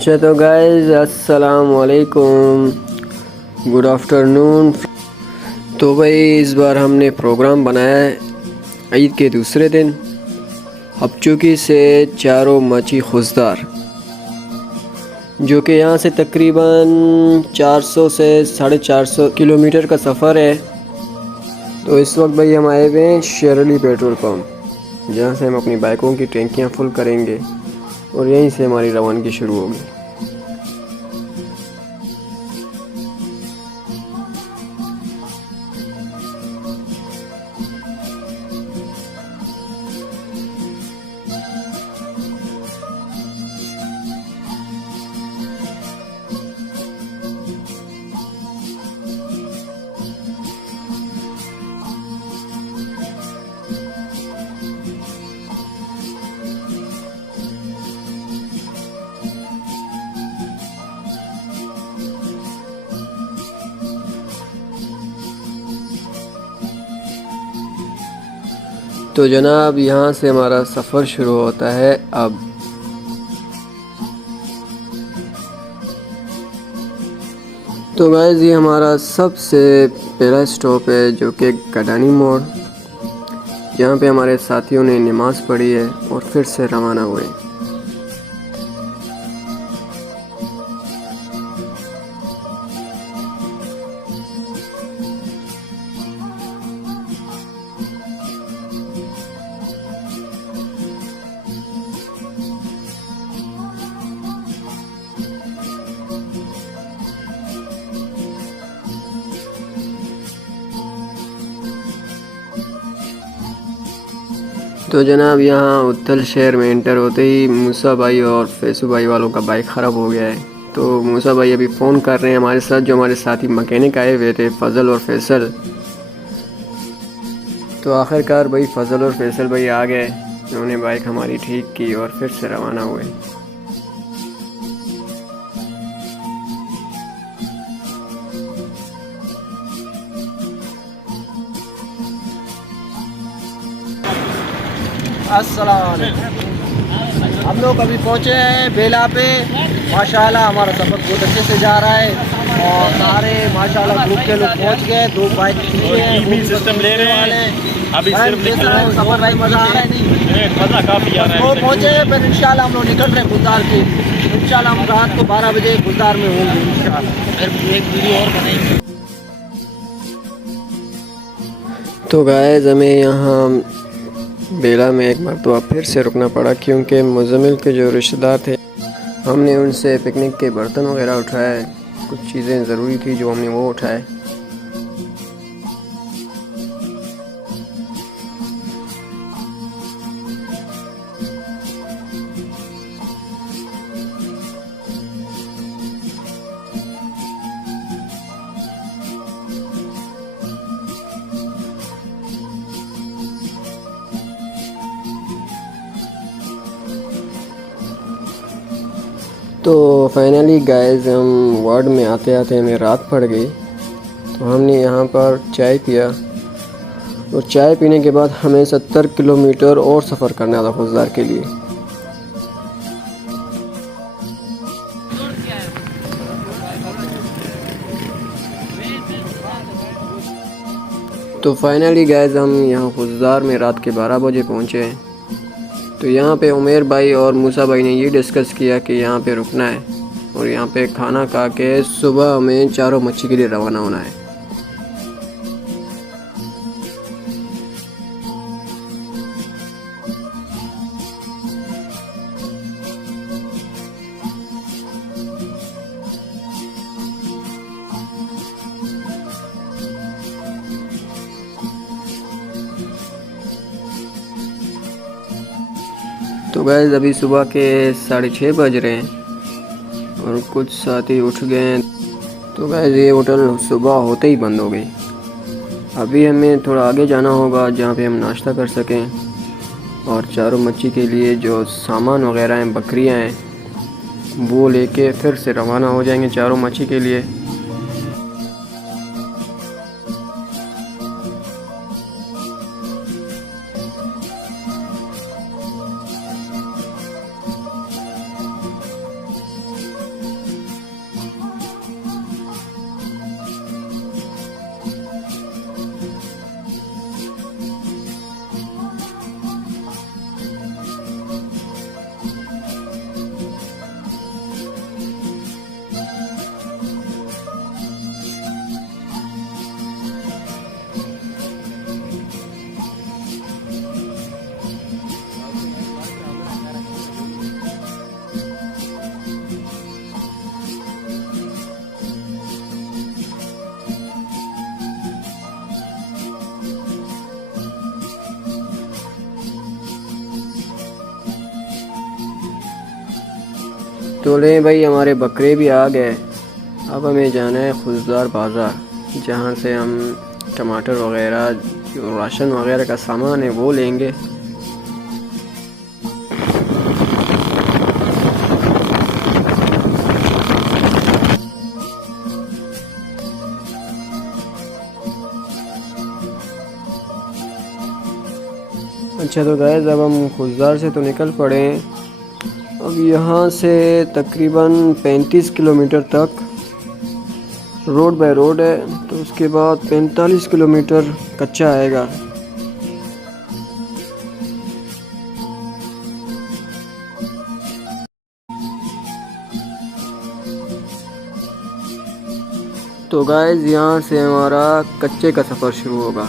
अच्छा तो गाइज़ अस्सलाम वालेकुम, गुड आफ्टरनून। तो भाई इस बार हमने प्रोग्राम बनाया है ईद के दूसरे दिन हपचुकी से चारों मची खुशदार, जो कि यहाँ से तकरीबन 400 से 450 किलोमीटर का सफ़र है। तो इस वक्त भाई हम आए हुए हैं शेरली पेट्रोल पंप, जहाँ से हम अपनी बाइकों की टैंकियाँ फुल करेंगे और यहीं से हमारी रवानगी शुरू होगी। तो जनाब यहाँ से हमारा सफ़र शुरू होता है अब। तो गाइस ये हमारा सबसे पहला स्टॉप है, जो कि गडानी मोड़, जहाँ पे हमारे साथियों ने नमाज़ पढ़ी है और फिर से रवाना हुए। तो जनाब यहाँ उत्तल शहर में एंटर होते ही मूसा भाई और फैसू भाई वालों का बाइक ख़राब हो गया है। तो मूसा भाई अभी फ़ोन कर रहे हैं हमारे साथ, जो हमारे साथी मैकेनिक आए हुए थे फ़ज़ल और फैसल। तो आखिरकार भाई फ़ज़ल और फैसल भाई आ गए, उन्होंने बाइक हमारी ठीक की और फिर से रवाना हुए। अस्सलाम, हम लोग अभी पहुँचे हैं बेला पे। माशाल्लाह हमारा सफ़र बहुत अच्छे से जा रहा है और सारे माशाल्लाह ग्रुप के लोग पहुँच गए। दो बाइक सिस्टम ले रहे हैं अभी, सफ़र भाई मज़ा आ रहा है, नहीं मज़ा काफ़ी आ रहा है। वो पहुँचे हैं, फिर इंशाल्लाह हम लोग निकल रहे हैं गुलदार के। इंशाल्लाह हम रात को 12 बजे गुलदार में होंगे इंशाल्लाह, फिर एक वीडियो और बनाएंगे। तो गाइस हमें यहाँ बेला में एक मरतबा फिर से रुकना पड़ा, क्योंकि मुज़म्मिल के जो रिश्तेदार थे हमने उनसे पिकनिक के बर्तन वगैरह उठाए, कुछ चीज़ें ज़रूरी थी जो हमने वो उठाए। तो फाइनली गाइस हम वार्ड में आते आते हमें रात पड़ गई। तो हमने यहाँ पर चाय पिया और चाय पीने के बाद हमें 70 किलोमीटर और सफ़र करना था खुशदार के लिए। तो फाइनली गाइस हम यहाँ खुशदार में रात के 12 बजे पहुँचे हैं। तो यहाँ पे उमेर भाई और मूसा भाई ने ये डिस्कस किया कि यहाँ पे रुकना है और यहाँ पे खाना खा के सुबह हमें चारों मच्छी के लिए रवाना होना है। तो गाइस अभी सुबह के 6:30 बज रहे हैं और कुछ साथी उठ गए हैं। तो गाइस ये होटल सुबह होते ही बंद हो गई। अभी हमें थोड़ा आगे जाना होगा जहाँ पे हम नाश्ता कर सकें और चारों मच्छी के लिए जो सामान वगैरह हैं, बकरियाँ हैं, वो लेके फिर से रवाना हो जाएंगे चारों मच्छी के लिए। तो ले भाई, हमारे बकरे भी आ गए। अब हमें जाना है खुशदार बाज़ार, जहाँ से हम टमाटर वगैरह, जो राशन वगैरह का सामान है वो लेंगे। अच्छा तो गाइस, अब हम खुशदार से तो निकल पड़े हैं। अब यहाँ से तकरीबन 35 किलोमीटर तक रोड बाय रोड है, तो उसके बाद 45 किलोमीटर कच्चा आएगा। तो गाइस, यहाँ से हमारा कच्चे का सफ़र शुरू होगा।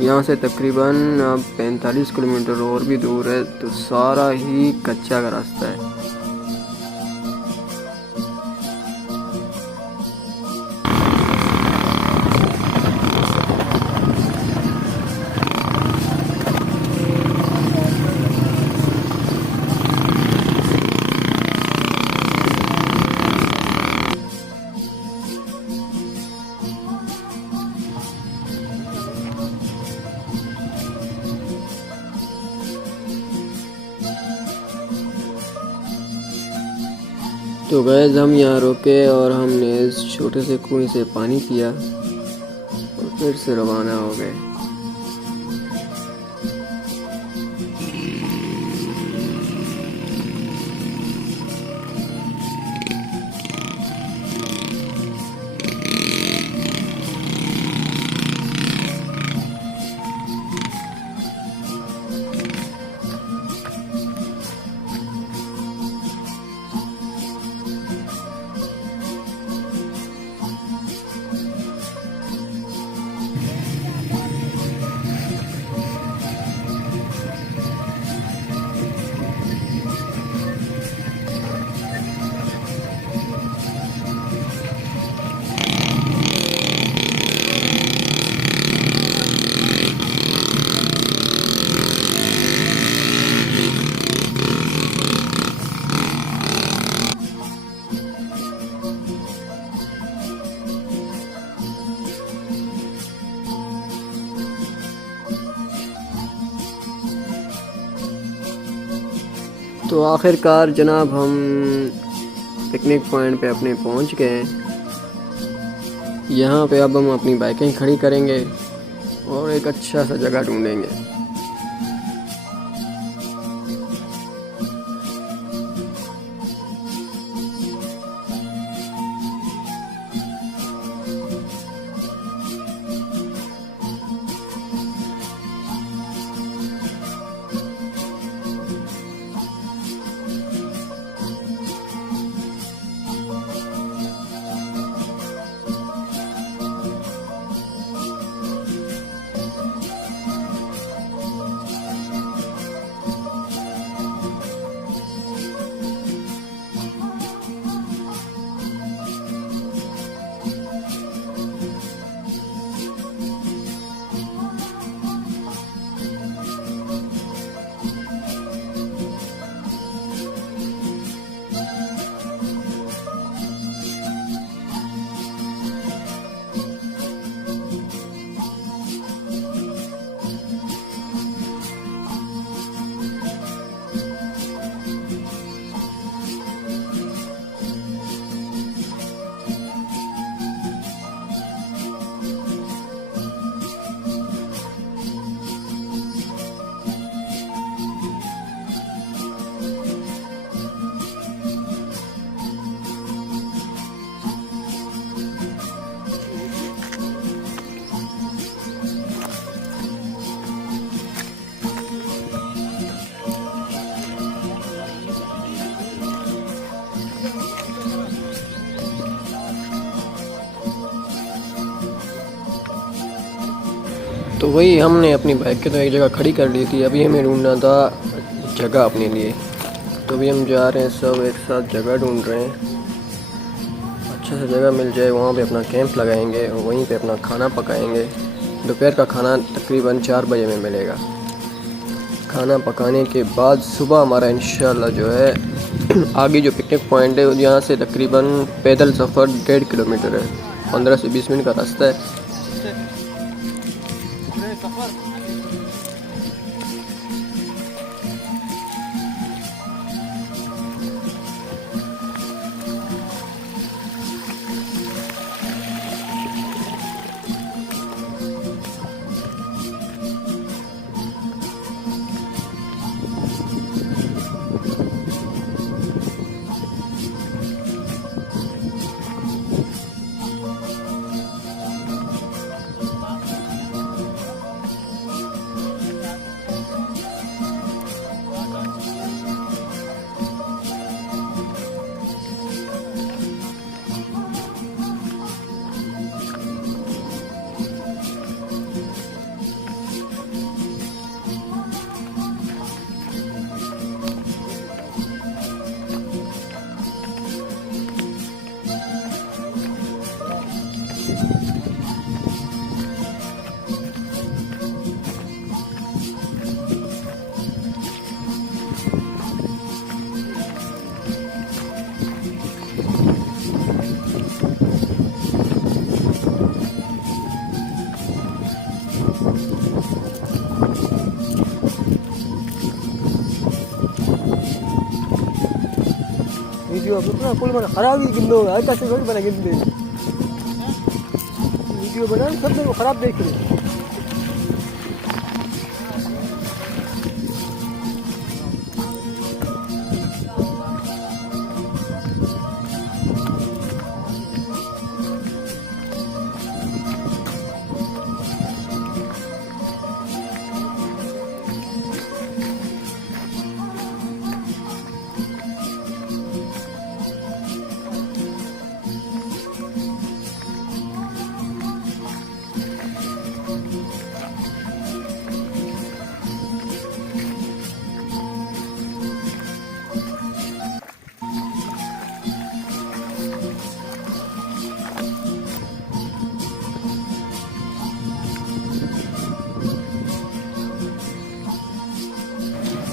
यहाँ से तकरीबन अब 45 किलोमीटर और भी दूर है, तो सारा ही कच्चा का रास्ता है। तो गैस, हम यहाँ रुके और हमने इस छोटे से कुएं से पानी पिया और फिर से रवाना हो गए। तो आखिरकार जनाब, हम पिकनिक पॉइंट पे अपने पहुंच गए। यहाँ पे अब हम अपनी बाइकें खड़ी करेंगे और एक अच्छा सा जगह ढूंढेंगे। तो वही हमने अपनी बाइक के तो एक जगह खड़ी कर ली थी। अभी हमें ढूंढना था जगह अपने लिए। तो अभी हम जा रहे हैं, सब एक साथ जगह ढूंढ रहे हैं। अच्छा सा जगह मिल जाए वहाँ पे अपना कैंप लगाएंगे और वहीं पे अपना खाना पकाएंगे। दोपहर का खाना तकरीबन 4 बजे में मिलेगा। खाना पकाने के बाद सुबह हमारा इंशाल्लाह जो है आगे जो पिकनिक पॉइंट है यहाँ से तकरीबन पैदल सफ़र 1.5 किलोमीटर है, 15 से 20 मिनट का रास्ता है। वीडियो कितना कुल बना खराब ही गिन दोगे, कैसे थोड़ी बना गिन दे। वीडियो बना सब लोग खराब देख रहे।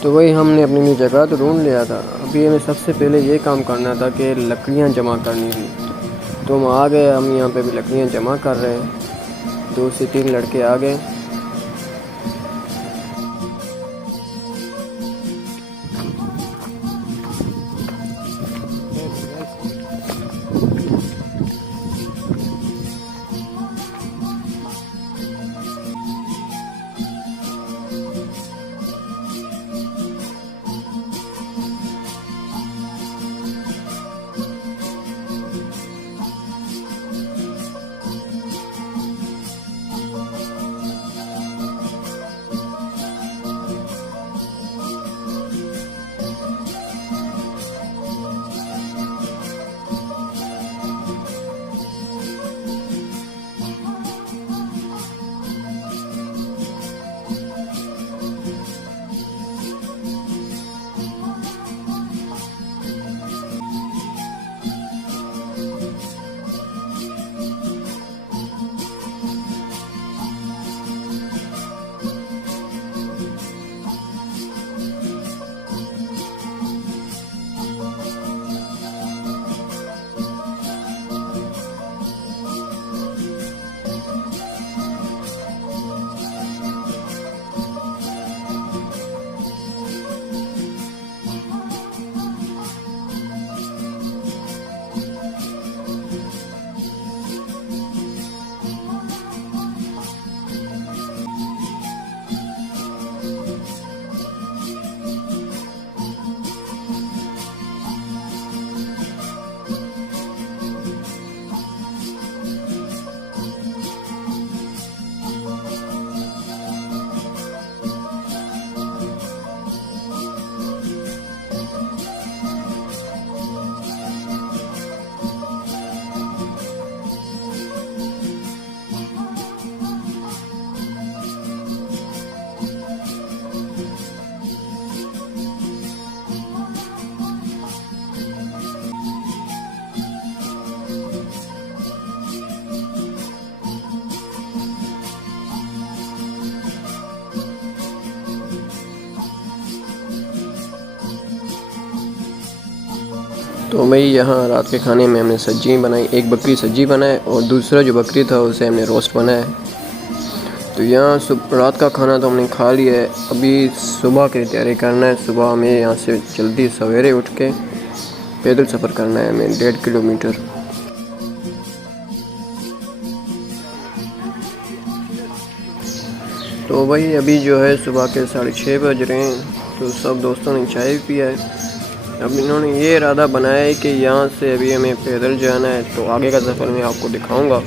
तो वही हमने अपनी लिए जगह तो ढूंढ लिया था। अभी हमें सबसे पहले ये काम करना था कि लकड़ियाँ जमा करनी थी। तो हम आ गए, हम यहाँ पे भी लकड़ियाँ जमा कर रहे हैं। 2 से 3 लड़के आ गए। तो भाई यहाँ रात के खाने में हमने सब्जी बनाई, एक बकरी सब्जी बनाए और दूसरा जो बकरी था उसे हमने रोस्ट बनाया। तो यहाँ रात का खाना तो हमने खा लिया है, अभी सुबह की तैयारी करना है। सुबह हमें यहाँ से जल्दी सवेरे उठ के पैदल सफ़र करना है हमें 1.5 किलोमीटर। तो भाई अभी जो है सुबह के 6:30 बज रहे हैं। तो सब दोस्तों ने चाय पिया है। अब इन्होंने ये इरादा बनाया है कि यहाँ से अभी हमें पैदल जाना है। तो आगे का सफ़र मैं आपको दिखाऊंगा।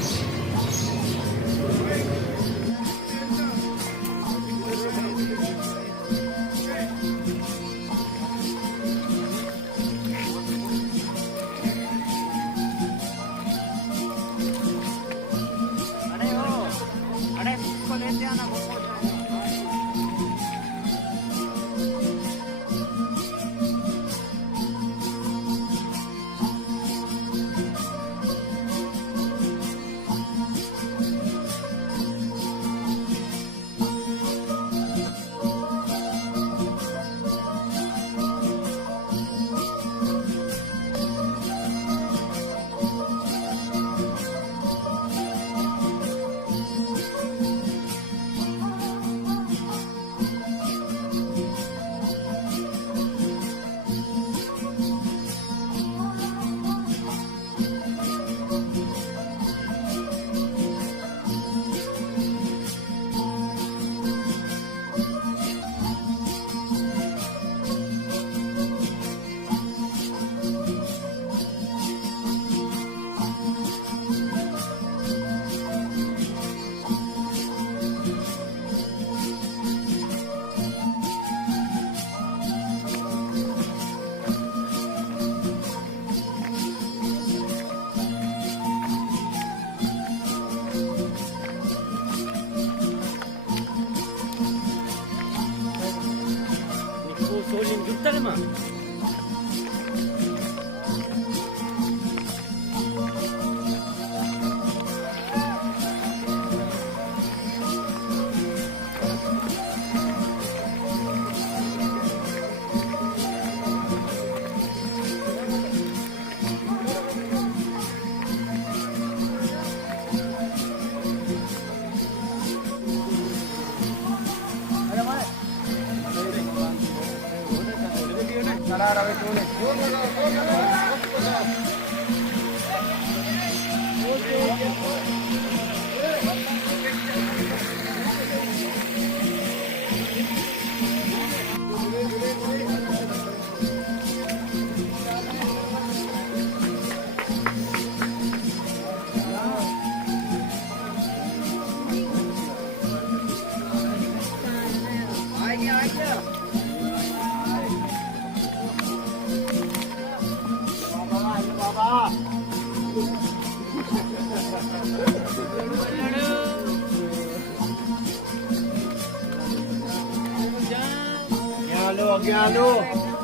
Agyalo.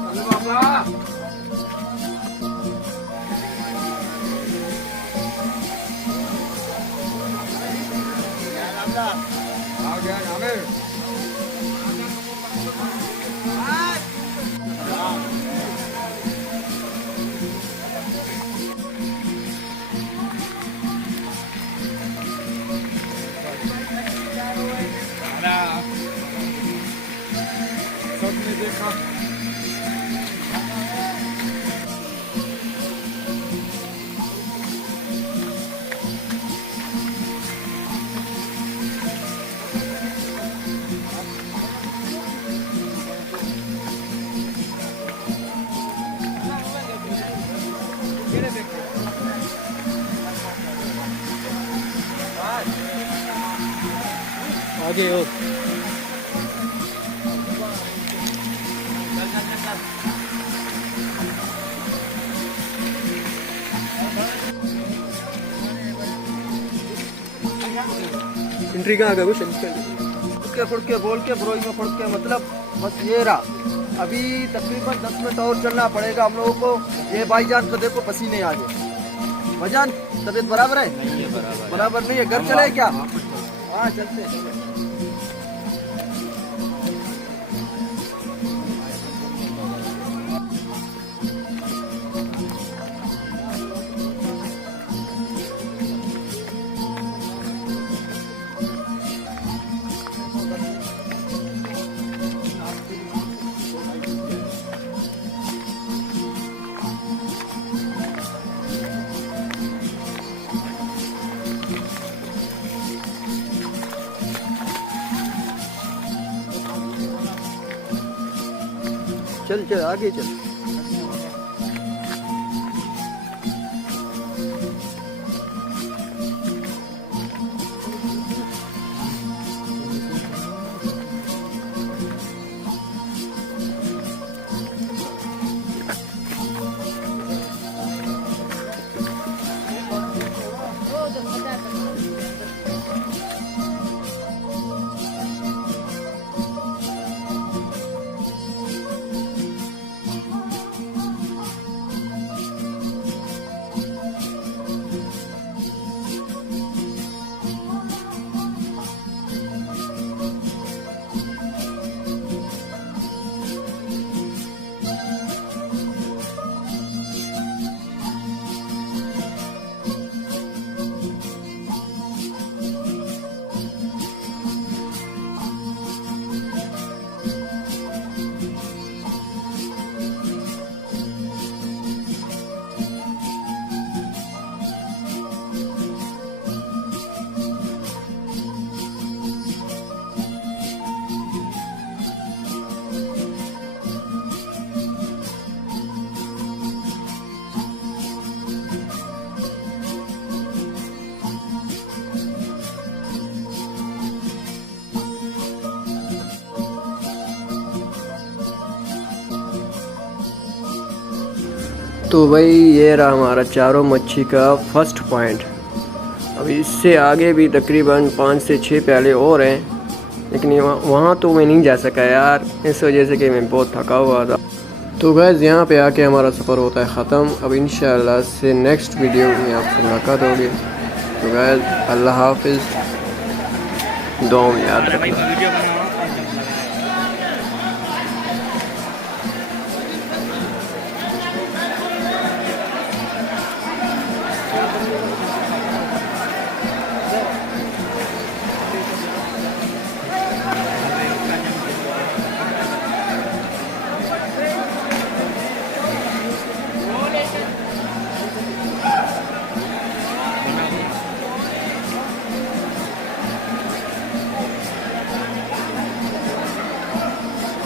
Ano ba? सबने देखा आगे हो एंट्री कहाँ का कुछ फुड़ के बोल के ब्रोई में फुड़ के मतलब बस ये रहा। अभी तकरीबन 10 मिनट और चलना पड़ेगा हम लोगों को। ये भाईजान को देखो पसीने आ गए। भाईजान तबीयत बराबर है? नहीं है, बराबर नहीं है। घर चले क्या? हाँ चलते हैं। चल चल आगे चल। तो भाई ये रहा हमारा चारों मच्छी का फर्स्ट पॉइंट। अब इससे आगे भी तकरीबन 5 से 6 प्याले और हैं, लेकिन वहाँ तो मैं नहीं जा सका यार, इस वजह से कि मैं बहुत थका हुआ था। तो गैस यहाँ पे आके हमारा सफ़र होता है ख़त्म। अब इंशाअल्लाह से नेक्स्ट वीडियो में आपसे मुलाकात होगी। तो गैस अल्लाह हाफिज़, दुआ में याद रखना।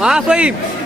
हाँ भाई।